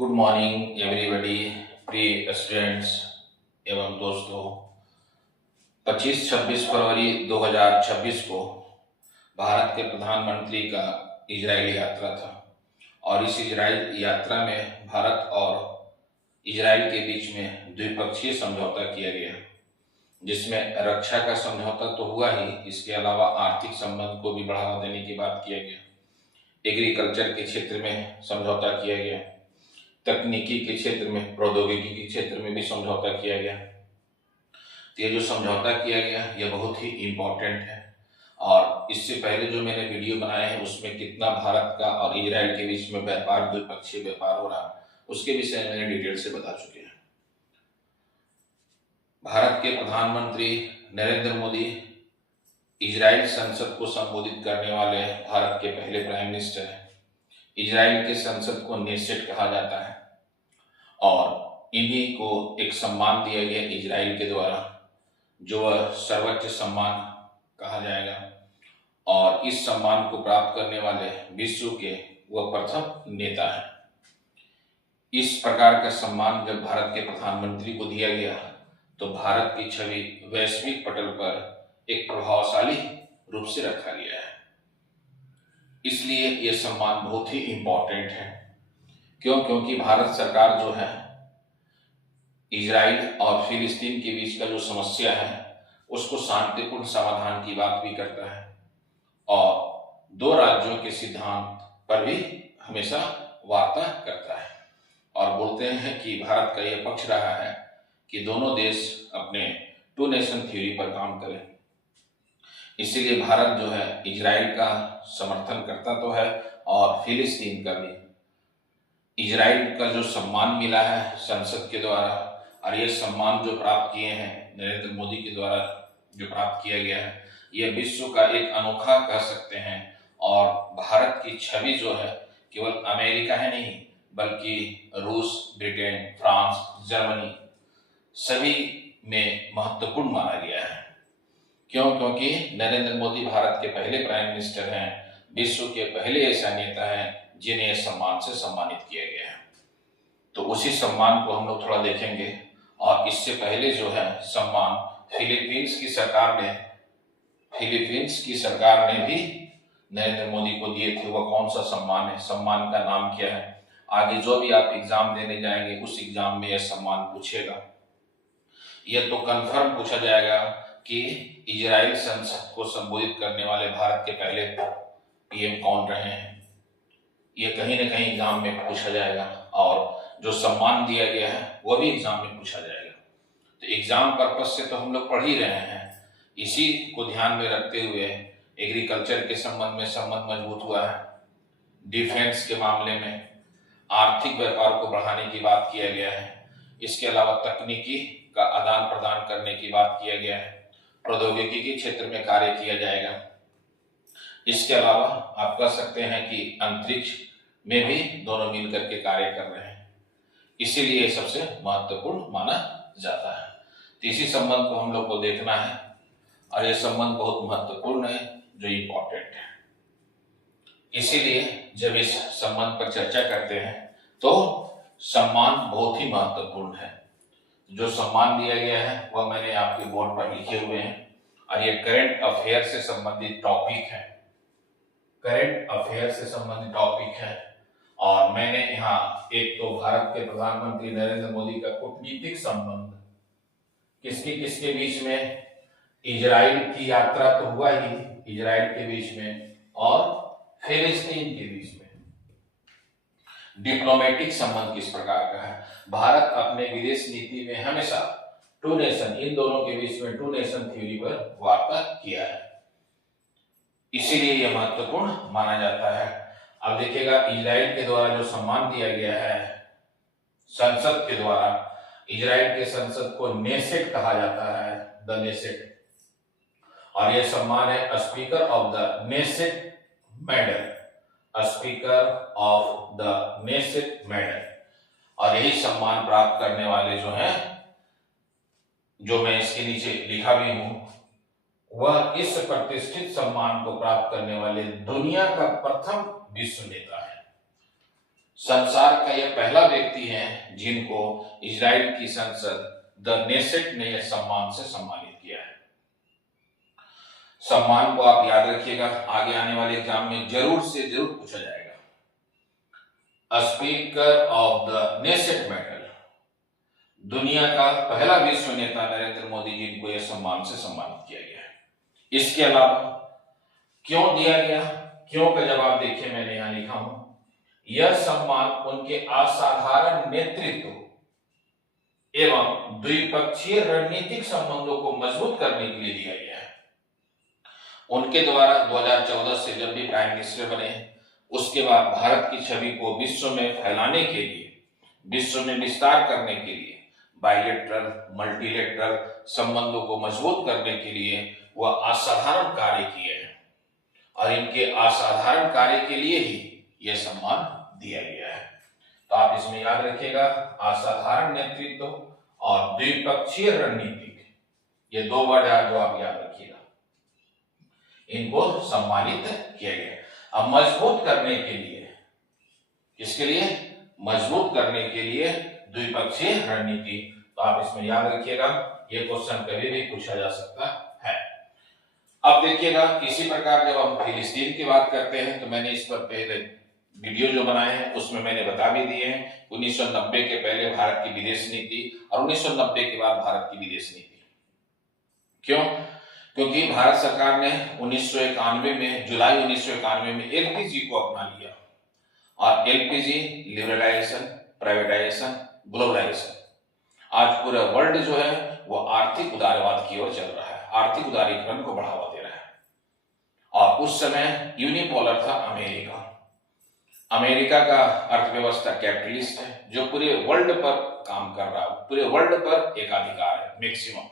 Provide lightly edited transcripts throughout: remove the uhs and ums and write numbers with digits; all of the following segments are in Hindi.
गुड मॉर्निंग एवरीबॉडी, प्रिय स्टूडेंट्स एवं दोस्तों। 25-26 फरवरी 2026 को भारत के प्रधानमंत्री का इजराइल यात्रा था और इस इजराइल यात्रा में भारत और इजराइल के बीच में द्विपक्षीय समझौता किया गया, जिसमें रक्षा का समझौता तो हुआ ही, इसके अलावा आर्थिक संबंध को भी बढ़ावा देने की बात किया गया। एग्रीकल्चर के क्षेत्र में समझौता किया गया, तकनीकी के क्षेत्र में, प्रौद्योगिकी के क्षेत्र में भी समझौता किया गया। तो ये जो समझौता किया गया यह बहुत ही इम्पोर्टेंट है और इससे पहले जो मैंने वीडियो बनाया है उसमें कितना भारत का और इजराइल के बीच में व्यापार, द्विपक्षीय व्यापार हो रहा है, उसके विषय में मैंने डिटेल से बता चुके हैं। भारत के प्रधानमंत्री नरेंद्र मोदी इजराइल संसद को संबोधित करने वाले भारत के पहले प्राइम मिनिस्टर हैं। इजराइल के संसद को नेसेट कहा जाता है और इन्हीं को एक सम्मान दिया गया इजराइल के द्वारा, जो सर्वोच्च सम्मान कहा जाएगा और इस सम्मान को प्राप्त करने वाले विश्व के वह प्रथम नेता है। इस प्रकार का सम्मान जब भारत के प्रधानमंत्री को दिया गया तो भारत की छवि वैश्विक पटल पर एक प्रभावशाली रूप से रखा गया है। इसलिए यह सम्मान बहुत ही इम्पोर्टेंट है। क्योंकि भारत सरकार जो है इजराइल और फिलिस्तीन के बीच का जो समस्या है उसको शांतिपूर्ण समाधान की बात भी करता है और दो राज्यों के सिद्धांत पर भी हमेशा वार्ता करता है और बोलते हैं कि भारत का यह पक्ष रहा है कि दोनों देश अपने टू नेशन थ्योरी पर काम करें। इसीलिए भारत जो है इजराइल का समर्थन करता तो है और फिलिस्तीन का भी। इजराइल का जो सम्मान मिला है संसद के द्वारा और ये सम्मान जो प्राप्त किए हैं नरेंद्र मोदी के द्वारा जो प्राप्त किया गया है, यह विश्व का एक अनोखा कह सकते हैं और भारत की छवि जो है केवल अमेरिका है नहीं बल्कि रूस, ब्रिटेन, फ्रांस, जर्मनी सभी में महत्वपूर्ण माना गया है। क्योंकि नरेंद्र मोदी भारत के पहले प्राइम मिनिस्टर हैं, विश्व के पहले ऐसा नेता हैं जिन्हें सम्मान से सम्मानित किया गया है। तो उसी सम्मान को हम लोग थोड़ा देखेंगे और इससे पहले जो है सम्मान फिलीपींस की सरकार ने भी नरेंद्र मोदी को दिए थे। वह कौन सा सम्मान है, सम्मान का नाम क्या है, आगे जो भी आप एग्जाम देने जाएंगे उस एग्जाम में यह सम्मान पूछेगा। यह तो कंफर्म पूछा जाएगा कि इजराइल संसद को संबोधित करने वाले भारत के पहले पीएम कौन रहे हैं, यह कहीं ना कहीं एग्जाम में पूछा जाएगा और जो सम्मान दिया गया है वह भी एग्जाम में पूछा जाएगा। तो एग्जाम पर्पज से तो हम लोग पढ़ ही रहे हैं। इसी को ध्यान में रखते हुए एग्रीकल्चर के संबंध में संबंध मजबूत हुआ है, डिफेंस के मामले में आर्थिक व्यापार को बढ़ाने की बात किया गया है, इसके अलावा तकनीकी का आदान प्रदान करने की बात किया गया है, प्रौद्योगिकी के क्षेत्र में कार्य किया जाएगा। इसके अलावा आप कह सकते हैं कि अंतरिक्ष में भी दोनों मिलकर के कार्य कर रहे हैं, इसीलिए सबसे महत्वपूर्ण माना जाता है। तो इसी संबंध को हम लोग को देखना है और यह संबंध बहुत महत्वपूर्ण है, जो इम्पोर्टेंट है। इसीलिए जब इस संबंध पर चर्चा करते हैं तो सम्मान बहुत ही महत्वपूर्ण है। जो सम्मान दिया गया है वह मैंने आपके बोर्ड पर लिखे हुए हैं और ये करंट अफेयर से संबंधित टॉपिक है, करंट अफेयर से संबंधित टॉपिक है। और मैंने यहाँ एक तो भारत के प्रधानमंत्री नरेंद्र मोदी का कूटनीतिक संबंध किसके किसके बीच में, इजराइल की यात्रा तो हुआ ही, इजराइल के बीच में और फिलिस्तीन के बीच में डिप्लोमेटिक संबंध किस प्रकार का है। भारत अपने विदेश नीति में हमेशा टू नेशन, इन दोनों के बीच में टू नेशन थ्योरी पर वार्ता किया है, इसीलिए यह महत्वपूर्ण माना जाता है। अब देखिएगा इजराइल के द्वारा जो सम्मान दिया गया है संसद के द्वारा, इजराइल के संसद को नेसेट कहा जाता है, द नेसेट, और यह सम्मान है speaker of the Knesset medal, speaker of the Knesset medal. और यही सम्मान प्राप्त करने वाले जो हैं, जो मैं इसके नीचे लिखा भी हूं, वह इस प्रतिष्ठित सम्मान को प्राप्त करने वाले दुनिया का प्रथम विश्व नेता है। संसार का यह पहला व्यक्ति है जिनको इजराइल की संसद द नेसेट ने यह सम्मान से सम्मानित किया है। सम्मान को आप याद रखिएगा, आगे आने वाले एग्जाम में जरूर से जरूर पूछा जाएगा। Speaker of the Knesset medal, दुनिया का पहला विश्व नेता नरेंद्र मोदी जी को यह सम्मान से सम्मानित किया गया है। इसके अलावा क्यों दिया गया, क्यों का जवाब देखिए मैंने यहां लिखा हूं। यह सम्मान उनके असाधारण नेतृत्व एवं द्विपक्षीय रणनीतिक संबंधों को मजबूत करने के लिए दिया गया है। उनके द्वारा 2014 से जब भी प्राइम मिनिस्टर बने उसके बाद भारत की छवि को विश्व में फैलाने के लिए, विश्व में विस्तार करने के लिए, बाइलेटरल मल्टीलेटरल संबंधों को मजबूत करने के लिए वह असाधारण कार्य किए हैं और इनके असाधारण कार्य के लिए ही यह सम्मान दिया गया है। तो आप इसमें याद रखिएगा, असाधारण नेतृत्व और द्विपक्षीय रणनीतिक, ये दो वर्ड जो आप याद रखिएगा, इनको सम्मानित किया गया। अब मजबूत करने के लिए, किसके लिए? मजबूत करने के लिए द्विपक्षीय रणनीति। तो आप इसमें याद रखिएगा, ये क्वेश्चन कभी भी पूछा जा सकता है। अब देखिएगा, इसी प्रकार जब हम फिलिस्तीन की बात करते हैं तो मैंने इस पर पहले वीडियो जो बनाए हैं उसमें मैंने बता भी दिए हैं 1990 के पहले भारत की विदेश नीति और 1990 के बाद भारत की विदेश नीति। क्यों? क्योंकि भारत सरकार ने 1991 में, जुलाई 1991 में एलपीजी को अपना लिया और एलपीजी लिबरलाइजेशन, प्राइवेटाइजेशन, ग्लोबलाइजेशन, आज पूरा वर्ल्ड जो है वो आर्थिक उदारवाद की ओर चल रहा है, आर्थिक उदारीकरण को बढ़ावा दे रहा है। और उस समय यूनिपोलर था अमेरिका। अमेरिका का अर्थव्यवस्था कैपिटलिस्ट है जो पूरे वर्ल्ड पर काम कर रहा है, पूरे वर्ल्ड पर एकाधिकार है मैक्सिमम।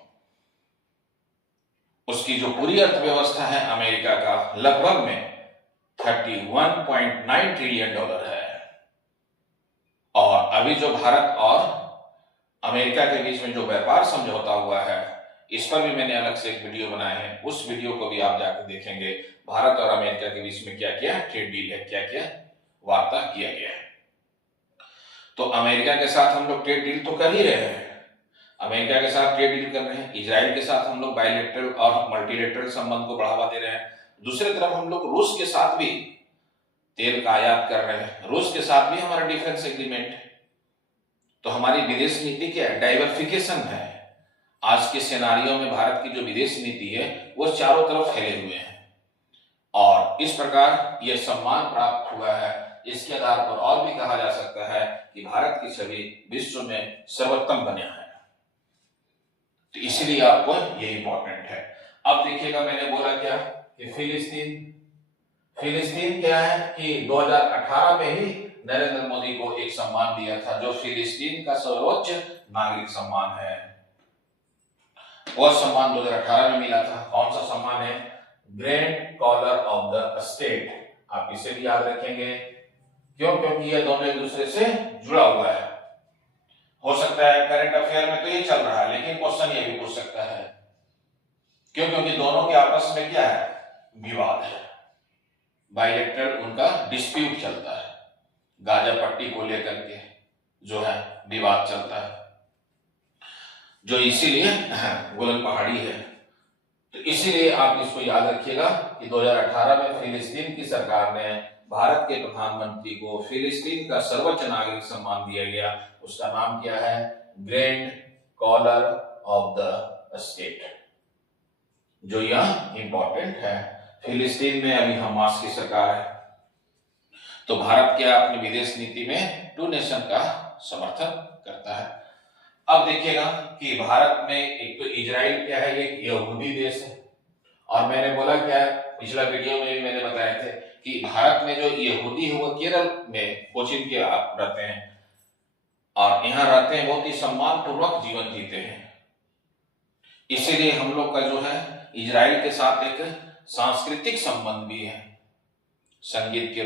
उसकी जो पूरी अर्थव्यवस्था है अमेरिका का लगभग में $31.9 ट्रिलियन है। और अभी जो भारत और अमेरिका के बीच में जो व्यापार समझौता हुआ है, इस पर भी मैंने अलग से एक वीडियो बनाया है, उस वीडियो को भी आप जाकर देखेंगे। भारत और अमेरिका के बीच में क्या क्या ट्रेड डील है, क्या क्या वार्ता किया गया है। तो अमेरिका के साथ हम लोग ट्रेड डील तो कर ही रहे हैं, अमेरिका के साथ ट्रेड डील कर रहे हैं, इजराइल के साथ हम लोग बाइलेटरल और मल्टीलेटरल संबंध को बढ़ावा दे रहे हैं। दूसरी तरफ हम लोग रूस के साथ भी तेल का आयात कर रहे हैं, रूस के साथ भी हमारा डिफेंस एग्रीमेंट है। तो हमारी विदेश नीति क्या है? डाइवर्सिफिकेशन है। आज के सिनेरियो में भारत की जो विदेश नीति है वो चारों तरफ फैले हुए हैं और इस प्रकार यह सम्मान प्राप्त हुआ है। इसके आधार पर और भी कहा जा सकता है कि भारत की छवि विश्व में सर्वोत्तम बना है। तो इसलिए आपको ये इंपॉर्टेंट है। अब देखिएगा, मैंने बोला क्या कि फिलिस्तीन क्या है कि 2018 में ही नरेंद्र मोदी को एक सम्मान दिया था जो फिलिस्तीन का सर्वोच्च नागरिक सम्मान है। वह सम्मान 2018 में मिला था। कौन सा सम्मान है? Grand collar of the state. आप इसे भी याद रखेंगे। क्यों? क्योंकि यह दोनों एक दूसरे से जुड़ा हुआ है। हो सकता है करंट अफेयर में तो ये चल रहा है, लेकिन क्वेश्चन ये भी पूछ सकता है। क्यों? क्योंकि दोनों के आपस में क्या है? विवाद है, बाइलेटरल उनका डिस्प्यूट चलता है, गाजा पट्टी को लेकर के जो है विवाद चलता है, जो इसीलिए गोलन पहाड़ी है। तो इसीलिए आप इसको याद रखिएगा कि 2018 में फिलिस्तीन की सरकार ने भारत के प्रधानमंत्री को फिलिस्तीन का सर्वोच्च नागरिक सम्मान दिया गया। उसका नाम क्या है? Grand collar of the state, जो यह इंपॉर्टेंट है। फिलिस्तीन में अभी हमास की सरकार है, तो भारत क्या अपनी विदेश नीति में टू नेशन का समर्थन करता है। अब देखिएगा कि भारत में एक तो इजराइल क्या है, एक यहूदी देश है। और मैंने बोला क्या है, पिछला वीडियो में भी मैंने बताए थे कि भारत में जो यहूदी है वो केरल में कोचिन के रहते हैं और यहाँ रहते हैं, बहुत ही सम्मान पूर्वक जीवन जीते हैं। इसीलिए हम लोग का जो है इजराइल के साथ एक सांस्कृतिक संबंध भी है, संगीत के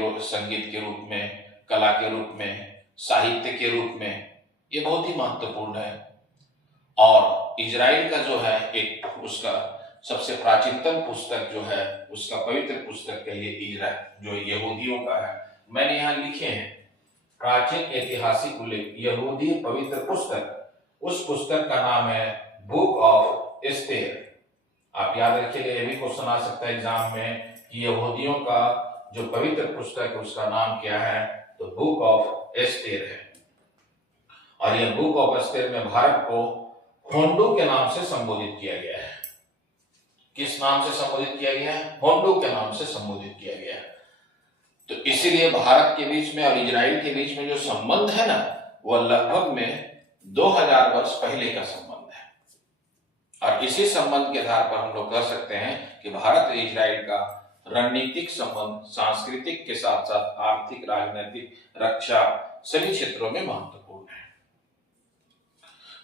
रूप में, कला के रूप में, साहित्य के रूप में, ये बहुत ही महत्वपूर्ण है। और इजराइल का जो है एक उसका सबसे प्राचीनतम पुस्तक जो है, उसका पवित्र पुस्तक कहिए इजराइल, जो यहूदियों का है, मैंने यहाँ लिखे हैं प्राचीन ऐतिहासिक उल्लेख, यहूदी पवित्र पुस्तक, उस पुस्तक का नाम है बुक ऑफ एस्तेर। आप याद रखिएगा, ये भी क्वेश्चन आ सकता है एग्जाम में कि यहूदियों का जो पवित्र पुस्तक है उसका नाम क्या है, तो बुक ऑफ एस्तेर है। और यह बुक ऑफ एस्तेर में भारत को होंडू के नाम से संबोधित किया गया है। किस नाम से संबोधित किया गया है? होंडू के नाम से संबोधित किया गया है। तो इसीलिए भारत के बीच में और इजराइल के बीच में जो संबंध है ना, वह लगभग में 2000 वर्ष पहले का संबंध है। और इसी संबंध के आधार पर हम लोग कह सकते हैं कि भारत और इजराइल का रणनीतिक संबंध सांस्कृतिक के साथ साथ आर्थिक, राजनीतिक, रक्षा सभी क्षेत्रों में महत्वपूर्ण है।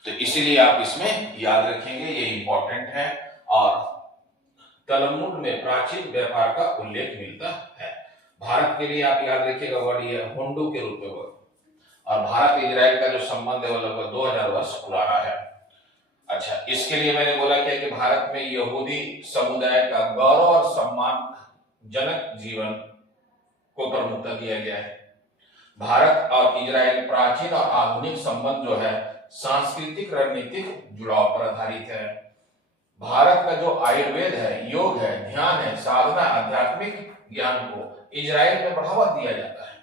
तो इसीलिए आप इसमें याद रखेंगे, ये इंपॉर्टेंट है। और तलमुड में प्राचीन व्यापार का उल्लेख मिलता है। भारत के लिए आप याद रखिएगा वर्ड ये होंडू के रूप में वर्ड। और भारत इजराइल का जो संबंध है वो लगभग 2000 वर्ष पुराना है। अच्छा, इसके लिए मैंने बोला क्या कि भारत में यहूदी समुदाय का गौरव और सम्मानजनक जीवन को प्रमुखता दिया गया है। भारत और इजराइल प्राचीन और आधुनिक संबंध जो है सांस्कृतिक रणनीतिक जुड़ाव पर आधारित है। भारत का जो आयुर्वेद है, योग है, ध्यान है, साधना, आध्यात्मिक ज्ञान को इजराइल में बढ़ावा दिया जाता है।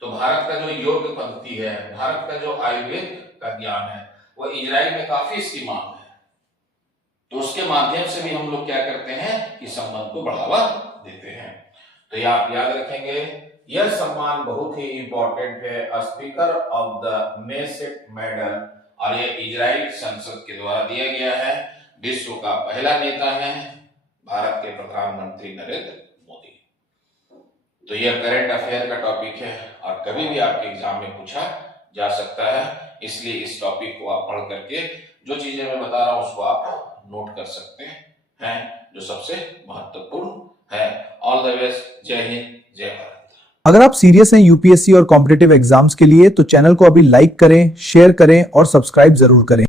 तो भारत का जो योग पद्धति है, भारत का जो आयुर्वेद का ज्ञान है, वो इजराइल में काफी इसकी मांग है। तो उसके माध्यम से भी हम लोग क्या करते हैं कि संबंध को बढ़ावा देते हैं। तो ये आप याद रखेंगे, यह सम्मान बहुत ही इंपॉर्टेंट है, speaker of the Knesset medal, और यह इजराइल संसद के द्वारा दिया गया है। विश्व का पहला नेता है भारत के प्रधानमंत्री नरेंद्र मोदी। तो यह करंट अफेयर का टॉपिक है और कभी भी आपके एग्जाम में पूछा जा सकता है, इसलिए इस टॉपिक को आप पढ़ करके जो चीजें मैं बता रहा हूं उसको आप नोट कर सकते हैं, जो सबसे महत्वपूर्ण है। ऑल द बेस्ट, जय हिंद, जय भारत। अगर आप सीरियस हैं यूपीएससी और कॉम्पिटिटिव एग्जाम्स के लिए तो चैनल को अभी लाइक करें, शेयर करें और सब्सक्राइब जरूर करें।